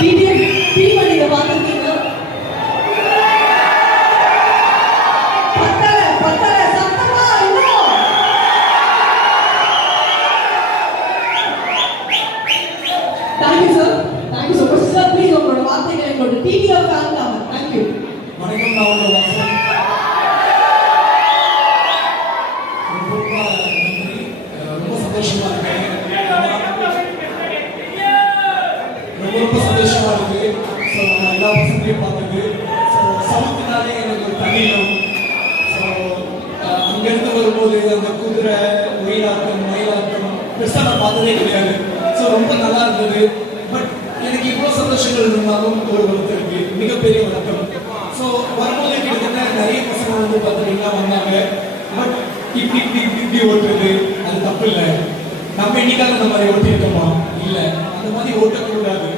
நீங்க பாத்துருக்கீங்க. பத்தல சத்தமா இன்னும். Thank you sir, thank you so much sir. Please உங்களோட வார்த்தைகளை எங்களோட டிவிஆர் ஃபேன்காக. தேங்க்யூ. வணக்கம், நான் உங்களோட வாசன். ரொம்ப சந்தோஷமா இருக்கேன். ரொம்ப சந்தோஷமா இருக்கு. ஸோ நான் எல்லா பசங்களையும் பார்த்தது. ஸோ சவுத்துனாலே எனக்கு ஒரு தனியம். ஸோ அங்கேருந்து வரும்போது அந்த குதிரை மயிலாட்டம் பெருசாக நான் பார்த்ததே கிடையாது. ஸோ ரொம்ப நல்லா இருந்தது. பட் எனக்கு இவ்வளோ சந்தோஷங்கள் இருந்தாலும் ஒரு வருத்தம் இருக்கு, மிகப்பெரிய வருத்தம். ஸோ வரும்போது கிட்டத்தட்ட நிறைய பசங்க வந்து பார்த்தீங்கன்னா வந்தாங்க. பட் இப்படி ஓட்டுறது அது தப்பு இல்லை. நம்ம என்னைக்காவது அந்த மாதிரி ஓட்டிருக்கோமா? இல்லை, அந்த மாதிரி ஓட்டக்கூடாது.